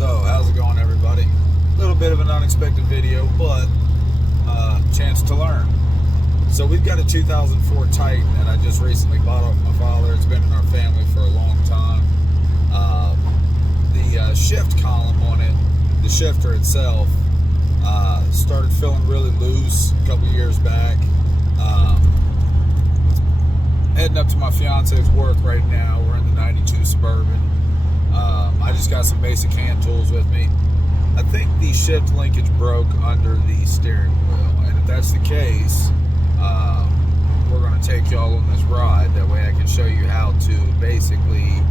So, how's it going, everybody? A little bit of an unexpected video, but chance to learn. So we've got a 2004 Titan that I just recently bought off my father. It's been in our family for a long time. The shift column on it, the shifter itself, started feeling really loose a couple years back. Heading up to my fiance's work right now. We're in the 92 Suburban. I just got some basic hand tools with me. I think the shift linkage broke under the steering wheel, and if that's the case, we're going to take y'all on this ride. That way I can show you how to basically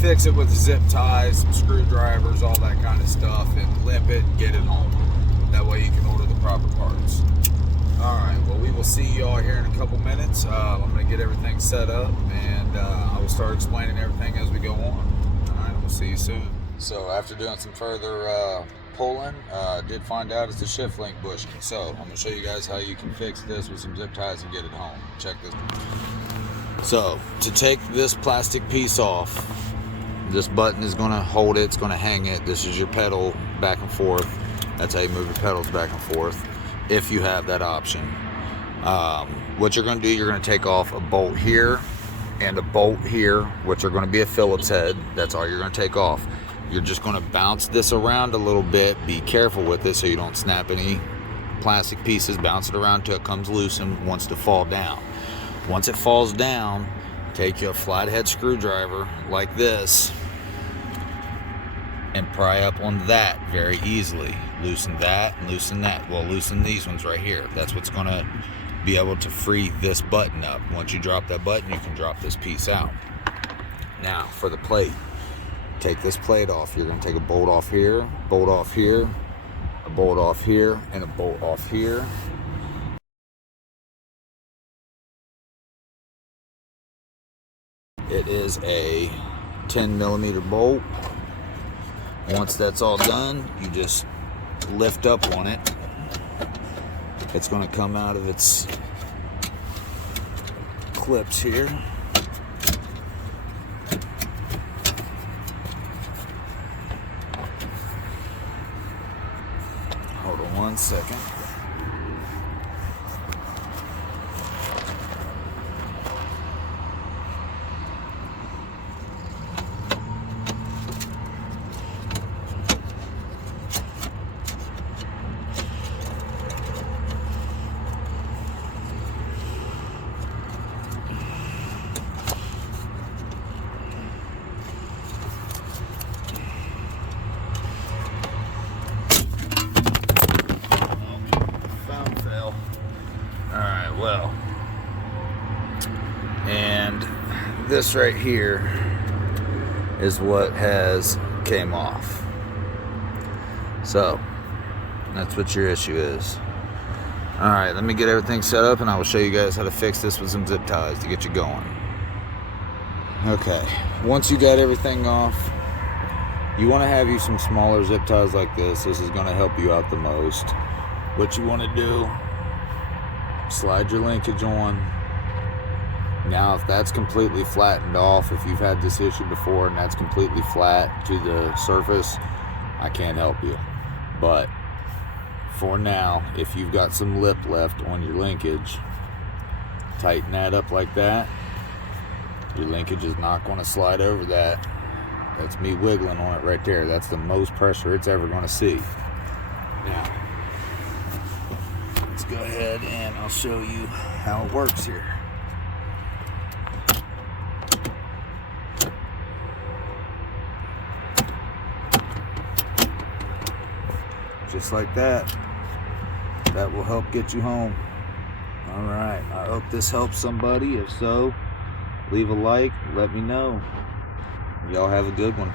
fix it with zip ties, some screwdrivers, all that kind of stuff, and limp it and get it home. That way you can order the proper parts. Alright, well, we will see y'all here in a couple minutes. I'm going to get everything set up, and I will start explaining everything as we go on. Alright, we'll see you soon. So after doing some further pulling, did find out it's a shift link bushing. So I'm going to show you guys how you can fix this with some zip ties and get it home. Check this. So to take this plastic piece off, this button is going to hold it, it's going to hang it. This is your pedal back and forth. That's how you move your pedals back and forth, if you have that option. What you're going to do, you're going to take off a bolt here and a bolt here, which are going to be a Phillips head. That's all you're going to take off. You're just going to bounce this around a little bit. Be careful with it so you don't snap any plastic pieces. Bounce it around till it comes loose and wants to fall down. Once it falls down, take your flathead screwdriver like this and pry up on that very easily. Loosen that and loosen that. Well, loosen these ones right here. That's what's going to be able to free this button up. Once you drop that button, you can drop this piece out. Now for the plate, take this plate off. You're going to take a bolt off here, a bolt off here, and a bolt off here. It is a 10mm bolt. Once that's all done, you just lift up on it. It's going to come out of its clips here. Hold on one second. Alright, well, and this right here is what has came off. So that's what your issue is. Alright, let me get everything set up and I will show you guys how to fix this with some zip ties to get you going. Okay, once you got everything off, you want to have you some smaller zip ties like this. This is going to help you out the most. What you want to do, slide your linkage on. Now if that's completely flattened off, if you've had this issue before and that's completely flat to the surface, I can't help you. But for now, if you've got some lip left on your linkage, tighten that up like that. Your linkage is not going to slide over that. That's me wiggling on it right there. That's the most pressure it's ever going to see. Now let's go ahead and I'll show you how it works here. Just like that. That will help get you home. Alright, I hope this helps somebody. If so, leave a like, let me know. Y'all have a good one.